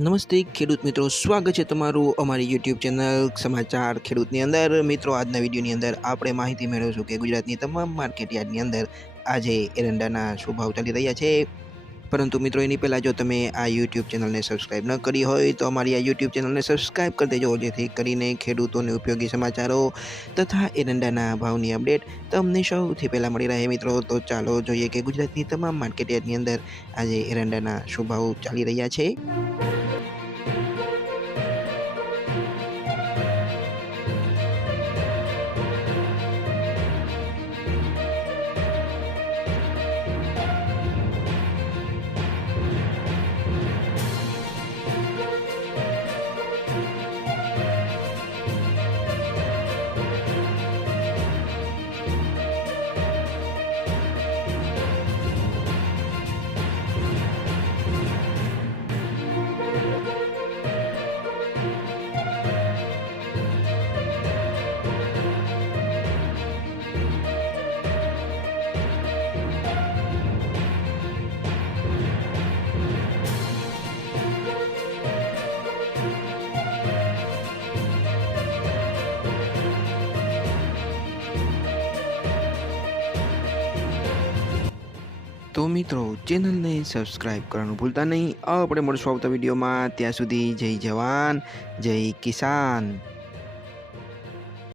નમસ્તે ખેડૂત મિત્રો, સ્વાગત છે તમારું અમારી યુટ્યુબ ચેનલ સમાચાર ખેડૂતની અંદર। મિત્રો, આજના વિડીયોની અંદર આપણે માહિતી મેળવીશું કે ગુજરાતની તમામ માર્કેટ યાર્ડની અંદર આજે એરંડાના શું ભાવ ચાલી રહ્યા છે। પરંતુ મિત્રો, એની પહેલાં જો તમે આ યુટ્યુબ ચેનલને સબસ્ક્રાઈબ ન કરી હોય તો અમારી આ યુટ્યુબ ચેનલને સબસ્ક્રાઈબ કરી દેજો, જેથી કરીને ખેડૂતોને ઉપયોગી સમાચારો તથા એરંડાના ભાવની અપડેટ તમને સૌથી પહેલાં મળી રહે। મિત્રો, તો ચાલો જોઈએ કે ગુજરાતની તમામ માર્કેટ યાર્ડની અંદર આજે એરંડાના શું ભાવ ચાલી રહ્યા છે। તો મિત્રો, ચેનલને સબસ્ક્રાઈબ કરવાનું ભૂલતા નહીં। આપણે મળશું આવતા વિડીયોમાં, ત્યાં સુધી જય જવાન જય કિસાન।